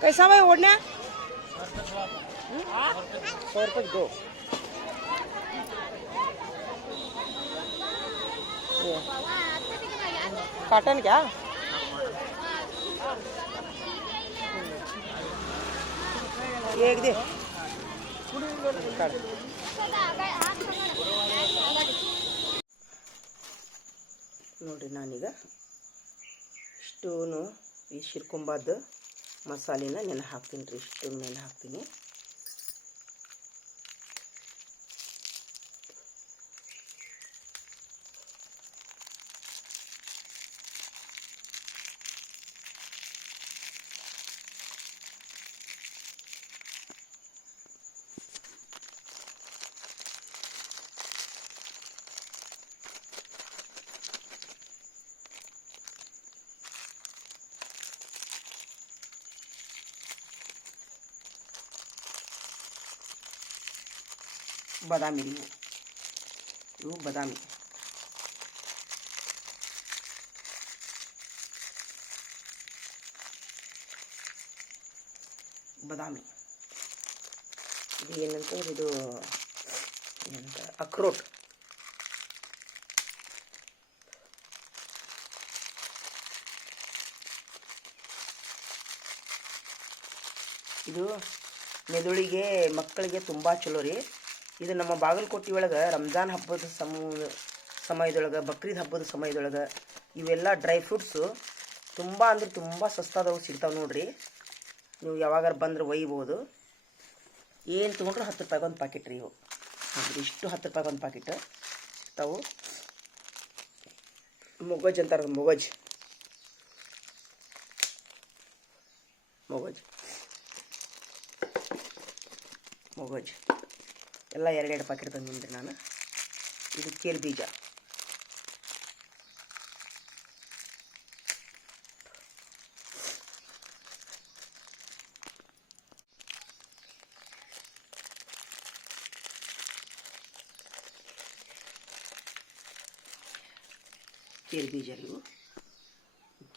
कैसा भाई ओढ़ना? 100 रुपये दो। कॉटन क्या? एक दे ನೋಡ್ರಿ ನಾನೀಗ ಇಷ್ಟೂನು ಈ ಶಿರ್ಕೊಂಬಾದ ಮಸಾಲೆನ ನೆನೆ ಹಾಕ್ತೀನಿ ರೀ. ಇಷ್ಟು ನೆನೆ ಹಾಕ್ತೀನಿ. ಬಾದಾಮಿ ಇವು ಬಾದಾಮಿ. ಬಾದಾಮಿ ಇದು ಏನಂತಂದ್ರೆ ಇದು ಏನಂತ ಅಕ್ರೋಟ್. ಇದು ಮೆದುಳಿಗೆ ಮಕ್ಕಳಿಗೆ ತುಂಬ ಚಲೋ ರೀ. ಇದು ನಮ್ಮ ಬಾಗಲಕೋಟೆ ಒಳಗೆ ರಂಜಾನ್ ಹಬ್ಬದ ಸಮಯದೊಳಗೆ, ಬಕ್ರೀದ್ ಹಬ್ಬದ ಸಮಯದೊಳಗೆ ಇವೆಲ್ಲ ಡ್ರೈ ಫ್ರೂಟ್ಸು ತುಂಬ ಅಂದ್ರೆ ತುಂಬ ಸಸ್ತಾದವು ಸಿಗ್ತಾವೆ ನೋಡ್ರಿ. ನೀವು ಯಾವಾಗಾರ ಬಂದ್ರೆ ಒಯ್ಬೋದು. ಏನು ತೊಗೊಂಡ್ರು 10 ರೂಪಾಯಿಗೆ ಒಂದು ಪ್ಯಾಕೆಟ್ ರೀ ಇವು. ಇಷ್ಟು 10 ರೂಪಾಯಿಗೆ ಒಂದು ಪ್ಯಾಕೆಟ್ ಸಿಗ್ತಾವು. ಮೊಗಜ್ ಅಂತಾರೆ, ಮೊಗಜ್ ಎಲ್ಲ 2 ಪ್ಯಾಕೆಟ್ ತಂದಿನಿ ನಾನು. ಇದು ಕೇಲ್ ಬೀಜ. ಕೇಲ್ ಬೀಜ ಇವು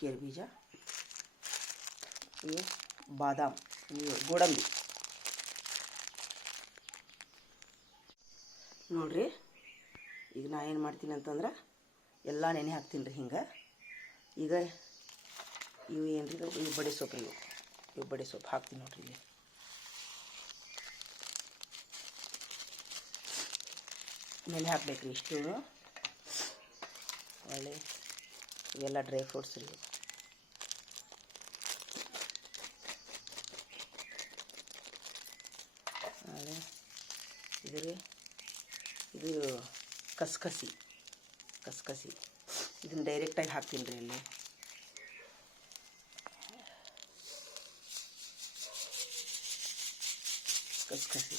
ಕೇಲ್ ಬೀಜ. ಇವು ಬಾದಾಮ್, ಇವು ಗೋಡಂಬಿ ನೋಡ್ರಿ. ಈಗ ನಾ ಏನು ಮಾಡ್ತೀನಿ ಅಂತಂದ್ರೆ ಎಲ್ಲ ನೆನೆ ಹಾಕ್ತೀನಿ ರೀ ಹಿಂಗೆ. ಈಗ ಇವು ಏನು ರೀ, ಇವು ಬಡೆ ಸೊಪ್ಪು ರೀ. ಇವು ಬಡೆ ಸೊಪ್ಪು ಹಾಕ್ತೀನಿ ನೋಡ್ರಿ. ಇಲ್ಲಿ ನೆನೆ ಹಾಕ್ಬೇಕು ರೀ ಇಷ್ಟು. ಒಳ್ಳೆ ಇವೆಲ್ಲ ಡ್ರೈ ಫ್ರೂಟ್ಸ್ ರೀ. ಆಮೇಲೆ ಇದು ರೀ, ಇದು ಕಸ್ಕಸಿ ಇದನ್ನು ಡೈರೆಕ್ಟಾಗಿ ಹಾಕ್ತೀನಿ ರೀ ಇಲ್ಲಿ. ಕಸ್ಕಸಿ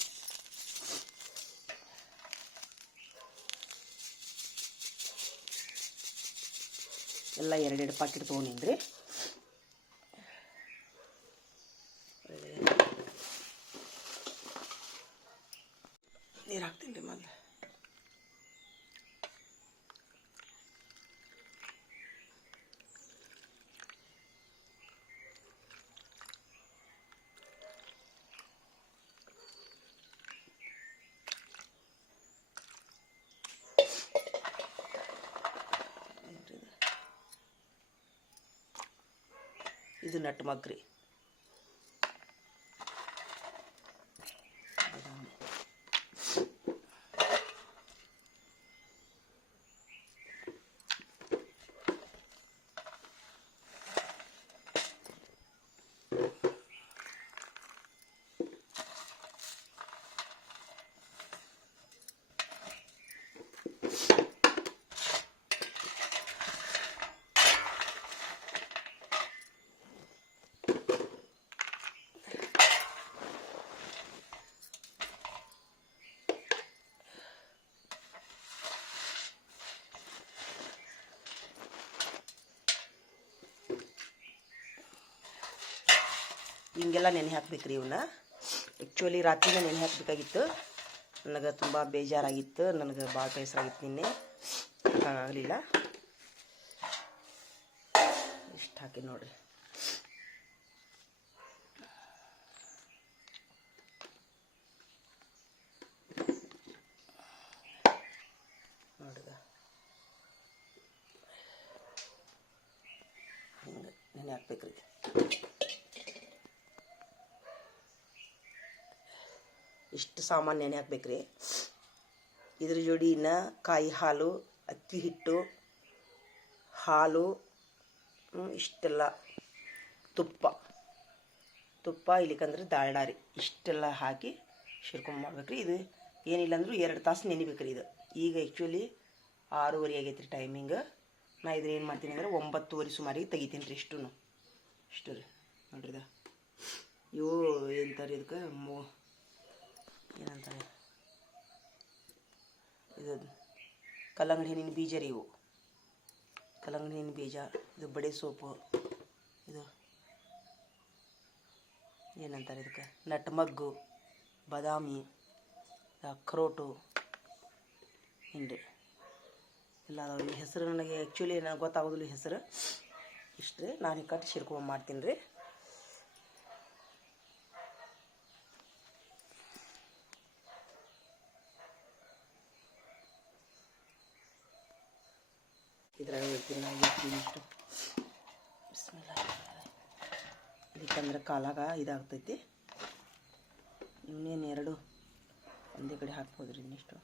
ಎಲ್ಲ 2 ಪ್ಯಾಕೆಟ್ ತೊಗೊಂಡಿನಿ ರೀ. ನೀರು ಹಾಕ್ತೀನಿ ರೀ ಮೊದಲು. ಇದು ನಟ್ ಮಗ್ರಿ. ಹಿಂಗೆಲ್ಲ ನೆನೆ ಹಾಕ್ಬೇಕು ರೀ ಇವನ್ನ. ಆ್ಯಕ್ಚುಲಿ ರಾತ್ರಿನೇ ನೆನೆ ಹಾಕಬೇಕಾಗಿತ್ತು. ನನಗೆ ತುಂಬ ಬೇಜಾರಾಗಿತ್ತು, ನನಗೆ ಭಾಳ ಬೇಸರಾಗಿತ್ತು ನಿನ್ನೆ, ಹಾಗಾಗಲಿಲ್ಲ. ಇಷ್ಟು ಹಾಕಿ ನೋಡಿರಿ. ನೆನೆ ಹಾಕ್ಬೇಕ್ರಿ. ಇಷ್ಟು ಸಾಮಾನು ನೆನೆ ಹಾಕ್ಬೇಕ್ರಿ. ಇದ್ರ ಜೋಡಿನ ಕಾಯಿ ಹಾಲು, ಅಕ್ಕಿ ಹಿಟ್ಟು, ಹಾಲು, ಇಷ್ಟೆಲ್ಲ ತುಪ್ಪ ಇಲ್ಲಿಕಂದ್ರೆ ದಾಲ್ಡಾ ರೀ, ಇಷ್ಟೆಲ್ಲ ಹಾಕಿ ಶಿರ್ಕೊಂಡ್ ಮಾಡ್ಬೇಕ್ರಿ. ಇದು ಏನಿಲ್ಲ ಅಂದರೂ 2 ತಾಸು ನೆನಿಬೇಕ್ರಿ. ಇದು ಈಗ ಆ್ಯಕ್ಚುಲಿ 6:30 ಆಗೈತೆ ರೀ ಟೈಮಿಂಗ್. ನಾ ಇದ್ರ ಏನು ಮಾಡ್ತೀನಿ ಅಂದ್ರೆ 9:30 ಸುಮಾರಿಗೆ ತೆಗಿತೀನಿ ರೀ. ಇಷ್ಟು ರೀ ನೋಡ್ರಿ. ಇವು ಏನಂತಾರೆ ಇದಕ್ಕೆ ಏನಂತಾರೆ, ಇದು ಕಲ್ಲಂಗಡಿ ಹಣ್ಣಿನ ಬೀಜ ರೀ. ಇವು ಕಲ್ಲಂಗಡಿ ಹಣ್ಣಿನ ಬೀಜ, ಇದು ಬಡೆ ಸೋಪು, ಇದು ಏನಂತಾರೆ ಇದಕ್ಕೆ ನಟ್ಮಗ್ಗು, ಬಾದಾಮಿ, ಅಕ್ರೋಟು, ಹಿಂಡಿ ಎಲ್ಲ ಅದಾವ. ಹೆಸರು ನನಗೆ ಆ್ಯಕ್ಚುಲಿ ನನಗೆ ಗೊತ್ತಾಗೋದಿಲ್ಲ ಹೆಸರು. ಇಷ್ಟು ನಾನು ಕಟ್ಟು ಶಿರ್ಕೊಂಡ್ ಮಾಡ್ತೀನಿ ರೀ. ಇದ್ರಾಗ ಇರ್ತೀನಿ ನಾನು ಇಷ್ಟು ಇದಕ್ಕಂದ್ರೆ ಕಾಲಾಗ ಇದಾಗ್ತೈತಿ. ಇನ್ನೇನು 2 ಒಂದೇ ಕಡೆ ಹಾಕ್ಬೋದು ರೀ. ಇನ್ನಿಷ್ಟು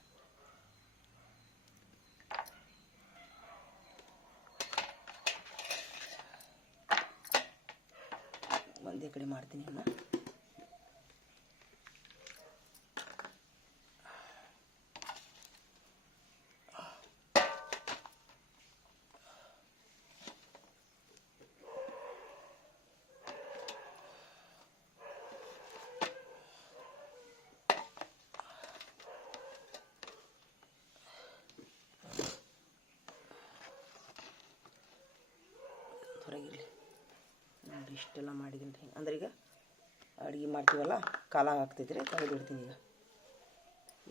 ಒಂದೇ ಕಡೆ ಮಾಡ್ತೀನಿ. ಇನ್ನು ಹೊರಗಿರಲಿ ನೋಡಿ. ಇಷ್ಟೆಲ್ಲ ಮಾಡಿದ್ದೀನಿ ರೀ. ಅಂದ್ರೆ ಈಗ ಅಡುಗೆ ಮಾಡ್ತೀವಲ್ಲ, ಕಾಲಾಗ ಆಗ್ತೈತ್ರಿ, ತೆಗೆದಿಡ್ತೀನಿ ಈಗ.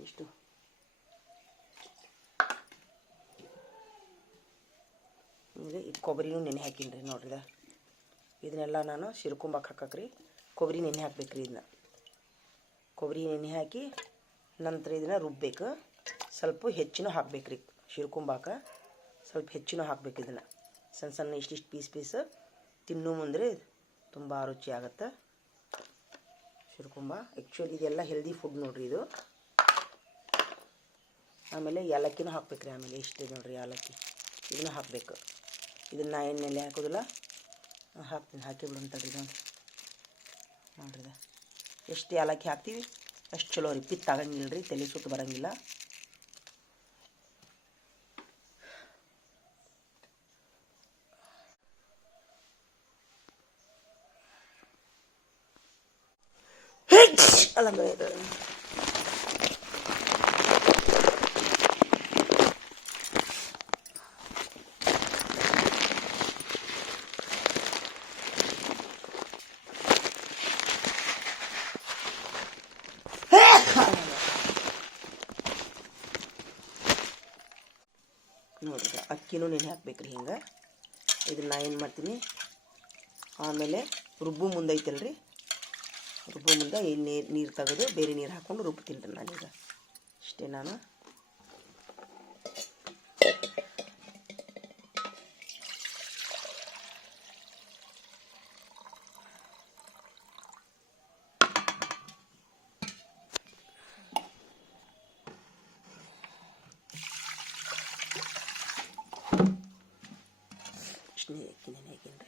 ಇಷ್ಟು ಈಗ ಈ ಕೊಬ್ಬರಿನೂ ನೆನೆ ಹಾಕೀನಿ ರೀ. ನೋಡ್ರಿ, ಇದನ್ನೆಲ್ಲ ನಾನು ಶಿರ್ಕೊಂಬಕ್ಕೆ ಹಾಕಕ್ರಿ. ಕೊಬ್ಬರಿ ನೆನೆ ಹಾಕ್ಬೇಕ್ರಿ. ಇದನ್ನ ಕೊಬ್ಬರಿ ನೆನೆ ಹಾಕಿ ನಂತರ ಇದನ್ನು ರುಬ್ಬೇಕು. ಸ್ವಲ್ಪ ಹೆಚ್ಚಿನೂ ಹಾಕ್ಬೇಕ್ರಿ. ಶಿರ್ಕೊಂಬಾಕ ಸ್ವಲ್ಪ ಹೆಚ್ಚಿನೂ ಹಾಕ್ಬೇಕು. ಇದನ್ನು ಸಣ್ಣ ಸಣ್ಣ ಇಷ್ಟಿಷ್ಟು ಪೀಸ್ ತಿನ್ನೋ ಮುಂದೆ ತುಂಬ ರುಚಿ ಆಗುತ್ತೆ. ಶಿರ್ಕೊಂಬ ಆ್ಯಕ್ಚುಲಿ ಇದೆಲ್ಲ ಹೆಲ್ದಿ ಫುಡ್ ನೋಡ್ರಿ ಇದು. ಆಮೇಲೆ ಏಲಕ್ಕಿನೂ ಹಾಕ್ಬೇಕ್ರಿ. ಆಮೇಲೆ ಇಷ್ಟೇ ನೋಡ್ರಿ ಏಲಕ್ಕಿ, ಇದನ್ನು ಹಾಕಬೇಕು. ಇದನ್ನು ಎಣ್ಣೆಲೆ ಹಾಕೋದಿಲ್ಲ, ಹಾಕ್ತೀನಿ. ಹಾಕಿಬಿಡು ಅಂತೇಳಿ ಇದೊಂದು ನೋಡ್ರಿ. ಎಷ್ಟು ಏಲಕ್ಕಿ ಹಾಕ್ತೀವಿ ಅಷ್ಟು ಚಲೋ ರೀ. ಪಿತ್ತ ಆಗಂಗಿಲ್ಲ ರೀ, ತಲೆ ಸುತ್ತು ಬರೋಂಗಿಲ್ಲ. ಅಲ್ಲ ನೋಡ್ರಿ, ಅಕ್ಕಿನೂ ನೆನೆ ಹಾಕ್ಬೇಕ್ರಿ. ಹಿಂಗೆ ಇದನ್ನ ನಾ ಏನು ಮಾಡ್ತೀನಿ, ಆಮೇಲೆ ರುಬ್ಬು ಮುಂದೆ ಐತಲ್ರಿ, ರುಬ್ಬು ಮುಂದೆ ಈ ನೀರು ತೆಗೆದು ಬೇರೆ ನೀರು ಹಾಕ್ಕೊಂಡು ರುಬ್ತೀನಿ ರೀ ನಾನೀಗ. ಇಷ್ಟೇ ನಾನು ಇಷ್ಟು ನೀರು ಹಾಕಿದ್ದೀನಿ.